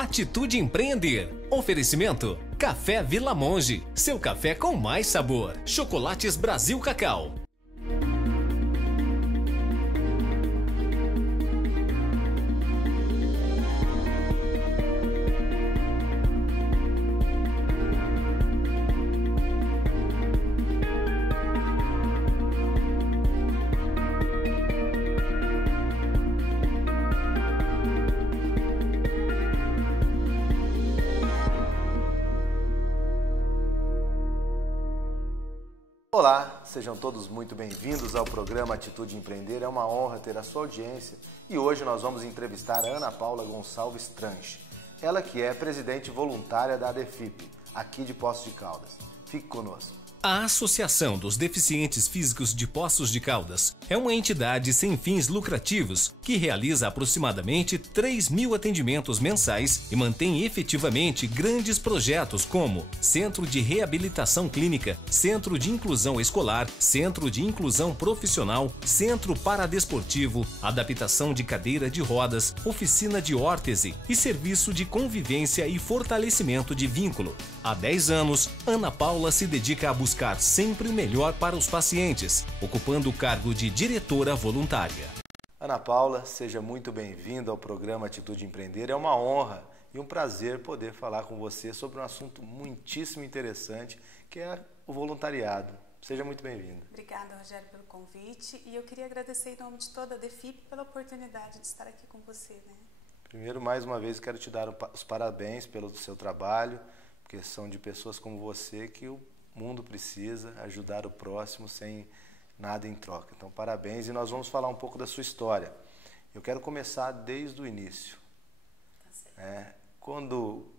Atitude Empreender. Oferecimento: Café Vila Monge. Seu café com mais sabor. Chocolates Brasil Cacau. Olá, sejam todos muito bem-vindos ao programa Atitude Empreender. É uma honra ter a sua audiência e hoje nós vamos entrevistar a Ana Paula Gonçalves Tranche. Ela que é presidente voluntária da ADEFIP, aqui de Poços de Caldas. Fique conosco. A Associação dos Deficientes Físicos de Poços de Caldas é uma entidade sem fins lucrativos que realiza aproximadamente 3.000 atendimentos mensais e mantém efetivamente grandes projetos como Centro de Reabilitação Clínica, Centro de Inclusão Escolar, Centro de Inclusão Profissional, Centro Paradesportivo, adaptação de cadeira de rodas, oficina de órtese e serviço de convivência e fortalecimento de vínculo. Há 10 anos, Ana Paula se dedica a buscar sempre o melhor para os pacientes, ocupando o cargo de diretora voluntária. Ana Paula, seja muito bem-vinda ao programa Atitude Empreender. É uma honra e um prazer poder falar com você sobre um assunto muitíssimo interessante, que é o voluntariado. Seja muito bem-vinda. Obrigada, Rogério, pelo convite. E eu queria agradecer em nome de toda a ADEFIP pela oportunidade de estar aqui com você, né? Primeiro, mais uma vez, quero te dar os parabéns pelo seu trabalho, porque são de pessoas como você que o mundo precisa, ajudar o próximo sem nada em troca. Então, parabéns, e nós vamos falar um pouco da sua história. Eu quero começar desde o início. Tá certo.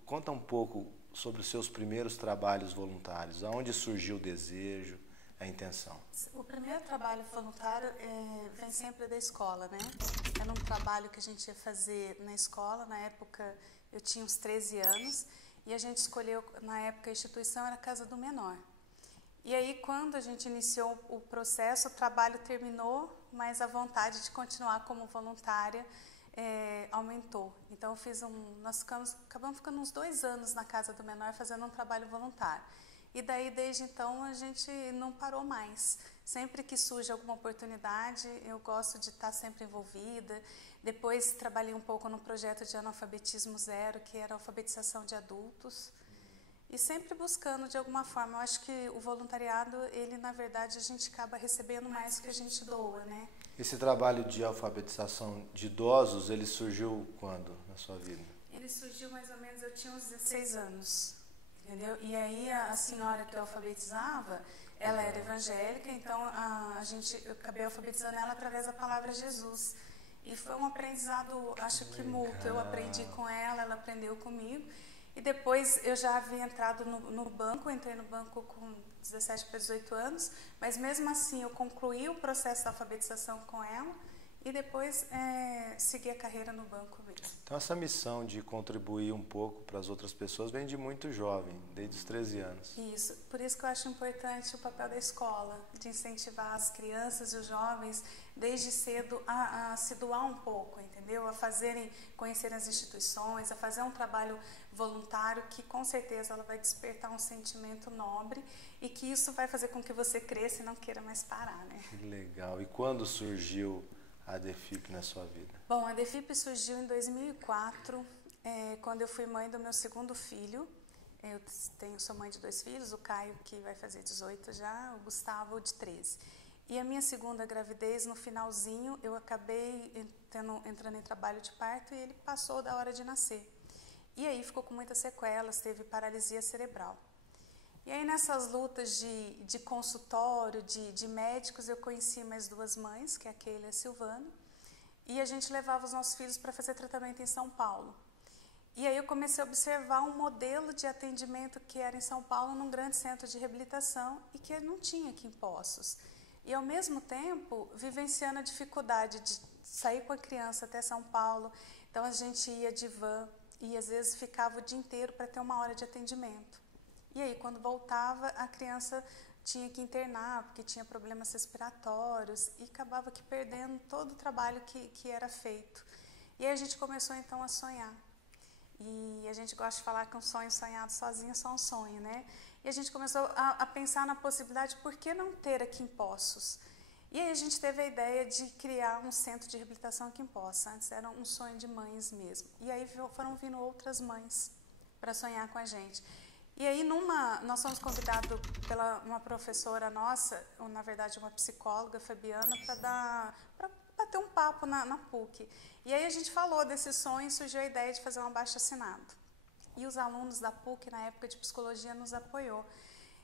Conta um pouco sobre os seus primeiros trabalhos voluntários, aonde surgiu o desejo, a intenção. O primeiro trabalho voluntário vem sempre da escola, né? Era um trabalho que a gente ia fazer na escola, na época eu tinha uns 13 anos, e a gente escolheu, na época, a instituição era a Casa do Menor. E aí, quando a gente iniciou o processo, o trabalho terminou, mas a vontade de continuar como voluntária aumentou. Então, nós acabamos ficando uns 2 anos na Casa do Menor fazendo um trabalho voluntário. E daí, desde então, a gente não parou mais. Sempre que surge alguma oportunidade, eu gosto de estar sempre envolvida. Depois, trabalhei um pouco no projeto de analfabetismo zero, que era a alfabetização de adultos. E sempre buscando, de alguma forma. Eu acho que o voluntariado, ele, na verdade, a gente acaba recebendo mais do que a gente doa, né? Esse trabalho de alfabetização de idosos, ele surgiu quando na sua vida? Ele surgiu mais ou menos, eu tinha uns 16 anos. Entendeu? E aí a senhora que eu alfabetizava, ela era evangélica, então eu acabei alfabetizando ela através da palavra Jesus. E foi um aprendizado, acho que mútuo. Eu aprendi com ela, ela aprendeu comigo. E depois eu já havia entrado no banco, entrei no banco com 17 para 18 anos, mas mesmo assim eu concluí o processo da alfabetização com ela e depois segui a carreira no banco mesmo. Então essa missão de contribuir um pouco para as outras pessoas vem de muito jovem, desde os 13 anos. Isso, por isso que eu acho importante o papel da escola, de incentivar as crianças e os jovens desde cedo a se doar um pouco, entendeu? A conhecerem as instituições, a fazer um trabalho voluntário que com certeza ela vai despertar um sentimento nobre e que isso vai fazer com que você cresça e não queira mais parar, né? Que legal. E quando surgiu a ADEFIP na sua vida? Bom, a ADEFIP surgiu em 2004, quando eu fui mãe do meu segundo filho. Eu sou mãe de 2 filhos, o Caio, que vai fazer 18 já, o Gustavo, de 13. E a minha segunda gravidez, no finalzinho, eu acabei entrando em trabalho de parto e ele passou da hora de nascer. E aí ficou com muitas sequelas, teve paralisia cerebral. E aí nessas lutas de consultório, de médicos, eu conheci mais 2 mães, que é a Keila e a Silvana, e a gente levava os nossos filhos para fazer tratamento em São Paulo. E aí eu comecei a observar um modelo de atendimento que era em São Paulo, num grande centro de reabilitação, e que não tinha aqui em Poços. E ao mesmo tempo, vivenciando a dificuldade de sair com a criança até São Paulo, então a gente ia de van, e às vezes ficava o dia inteiro para ter 1 hora de atendimento. E aí, quando voltava, a criança tinha que internar, porque tinha problemas respiratórios, e acabava que perdendo todo o trabalho que era feito. E aí a gente começou, então, a sonhar. E a gente gosta de falar que um sonho sonhado sozinho é só um sonho, né? E a gente começou a pensar na possibilidade de por que não ter aqui em Poços. E aí a gente teve a ideia de criar um centro de reabilitação aqui em Poços. Antes era um sonho de mães mesmo. E aí foram vindo outras mães para sonhar com a gente. E aí nós fomos convidados pela uma professora nossa, ou na verdade uma psicóloga, Fabiana, para bater um papo na PUC. E aí a gente falou desse sonho e surgiu a ideia de fazer um abaixo-assinado. E os alunos da PUC, na época de psicologia, nos apoiou.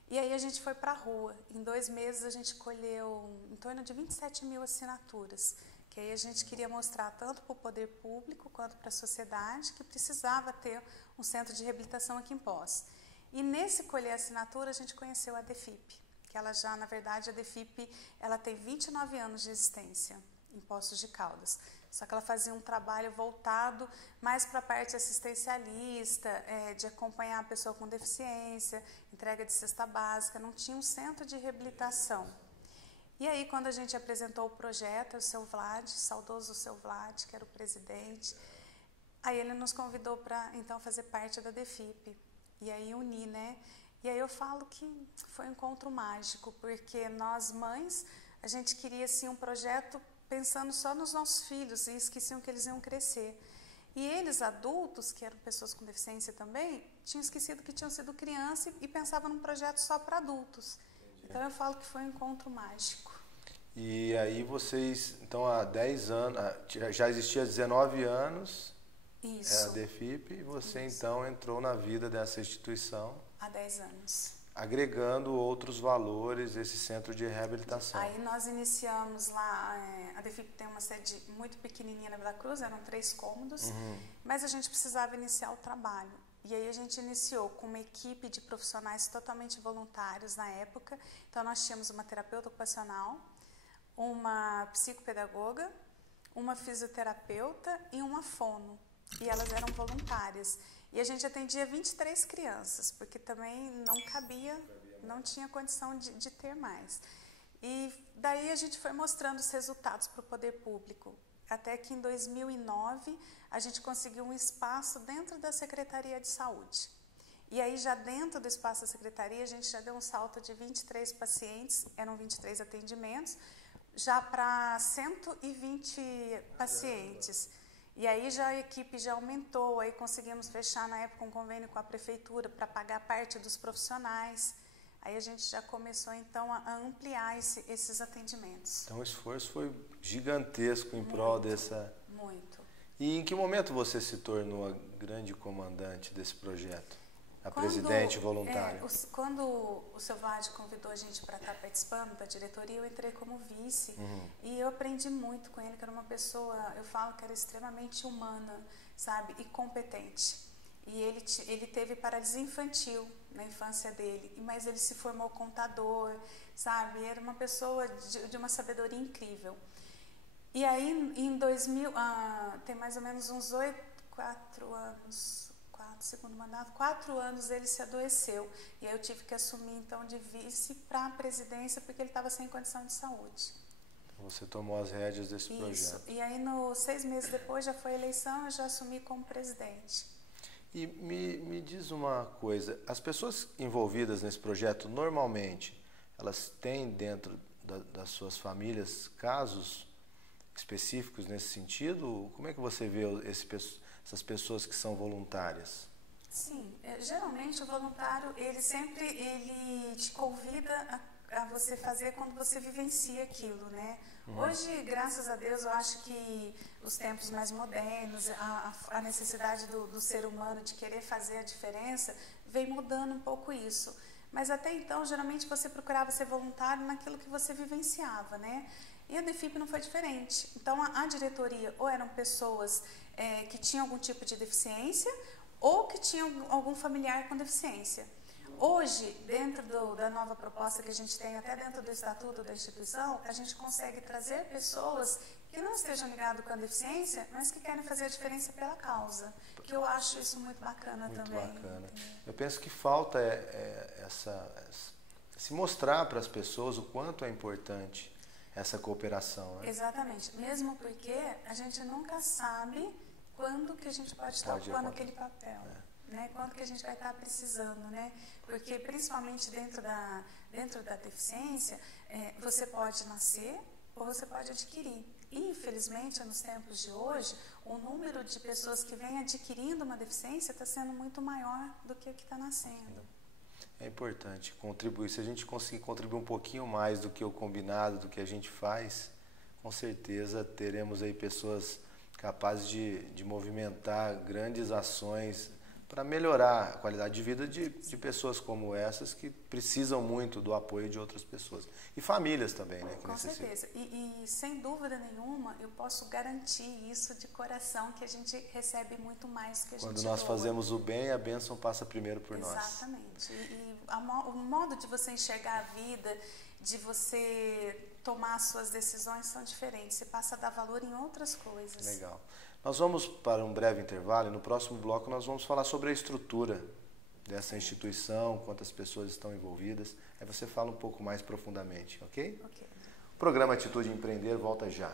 E aí a gente foi para a rua. Em 2 meses a gente colheu em torno de 27 mil assinaturas. Que aí a gente queria mostrar tanto para o poder público quanto para a sociedade que precisava ter um centro de reabilitação aqui em Poços. E nesse colher assinatura a gente conheceu a DEFIP, que ela já, na verdade, a DEFIP, ela tem 29 anos de existência em Poços de Caldas. Só que ela fazia um trabalho voltado mais para a parte assistencialista, de acompanhar a pessoa com deficiência, entrega de cesta básica, não tinha um centro de reabilitação. E aí, quando a gente apresentou o projeto, o seu Vlad, saudoso seu Vlad, que era o presidente, aí ele nos convidou para, então, fazer parte da DEFIP. E aí unir, né? E aí eu falo que foi um encontro mágico, porque nós mães, a gente queria assim um projeto pensando só nos nossos filhos e esqueciam que eles iam crescer. E eles, adultos, que eram pessoas com deficiência também, tinham esquecido que tinham sido criança e pensavam num projeto só para adultos. Entendi. Então eu falo que foi um encontro mágico. E aí vocês, então há 10 anos, já existia há 19 anos... Isso. É a DEFIP e você então entrou na vida dessa instituição. Há 10 anos. Agregando outros valores, esse centro de reabilitação. Aí nós iniciamos lá, a DEFIP tem uma sede muito pequenininha na Vila Cruz, eram 3 cômodos, mas a gente precisava iniciar o trabalho. E aí a gente iniciou com uma equipe de profissionais totalmente voluntários na época. Então nós tínhamos uma terapeuta ocupacional, uma psicopedagoga, uma fisioterapeuta e uma fono. E elas eram voluntárias. E a gente atendia 23 crianças, porque também não cabia, não tinha condição de ter mais. E daí a gente foi mostrando os resultados para o poder público. Até que em 2009 a gente conseguiu um espaço dentro da Secretaria de Saúde. E aí já dentro do espaço da Secretaria a gente já deu um salto de 23 pacientes, eram 23 atendimentos, já para 120 pacientes. E aí já a equipe já aumentou, aí conseguimos fechar na época um convênio com a prefeitura para pagar parte dos profissionais. Aí a gente já começou então a ampliar esses atendimentos. Então o esforço foi gigantesco em prol dessa... Muito. E em que momento você se tornou a grande comandante desse projeto? A presidente voluntária? Quando o seu Vlad convidou a gente para estar participando da diretoria, eu entrei como vice. E eu aprendi muito com ele, que era uma pessoa, eu falo que era extremamente humana, sabe, e competente. E ele teve paralisia infantil na infância dele, mas ele se formou contador, sabe, era uma pessoa de uma sabedoria incrível. E aí, em 2000, tem mais ou menos uns 4 anos... segundo mandato, 4 anos ele se adoeceu. E aí eu tive que assumir então de vice para a presidência porque ele estava sem condição de saúde. Você tomou as rédeas desse projeto. E aí 6 meses depois já foi a eleição, eu já assumi como presidente. E me diz uma coisa, as pessoas envolvidas nesse projeto normalmente, elas têm dentro das suas famílias casos específicos nesse sentido? Como é que você vê essas pessoas que são voluntárias? Sim, geralmente o voluntário, ele te convida a você fazer quando você vivencia aquilo, né? Hoje, graças a Deus, eu acho que os tempos mais modernos, a necessidade do ser humano de querer fazer a diferença, vem mudando um pouco isso. Mas até então, geralmente você procurava ser voluntário naquilo que você vivenciava, né? E a DEFIP não foi diferente. Então, a diretoria ou eram pessoas que tinham algum tipo de deficiência ou que tinham algum familiar com deficiência. Hoje, dentro da nova proposta que a gente tem, até dentro do estatuto da instituição, a gente consegue trazer pessoas que não estejam ligadas com a deficiência, mas que querem fazer a diferença pela causa. Que eu acho isso muito bacana também. Muito bacana. Eu penso que falta se mostrar para as pessoas o quanto é importante essa cooperação. Né? Exatamente. Mesmo porque a gente nunca sabe quando que a gente pode estar ocupando aquele papel. né? Quanto que a gente vai estar precisando, né? Porque principalmente dentro da deficiência, você pode nascer ou você pode adquirir. Infelizmente, nos tempos de hoje, o número de pessoas que vem adquirindo uma deficiência está sendo muito maior do que o que está nascendo. É importante contribuir. Se a gente conseguir contribuir um pouquinho mais do que o combinado, do que a gente faz, com certeza teremos aí pessoas capazes de movimentar grandes ações para melhorar a qualidade de vida de pessoas como essas que precisam muito do apoio de outras pessoas. E famílias também, né? Que com certeza. E sem dúvida nenhuma, eu posso garantir isso de coração, que a gente recebe muito mais do que a gente Quando nós doa. fazemos o bem, a bênção passa primeiro por nós. Exatamente. O modo de você enxergar a vida, de você tomar suas decisões são diferentes. Você passa a dar valor em outras coisas. Legal. Nós vamos para um breve intervalo e no próximo bloco nós vamos falar sobre a estrutura dessa instituição, quantas pessoas estão envolvidas. Aí você fala um pouco mais profundamente, ok? Ok. O programa Atitude Empreender volta já.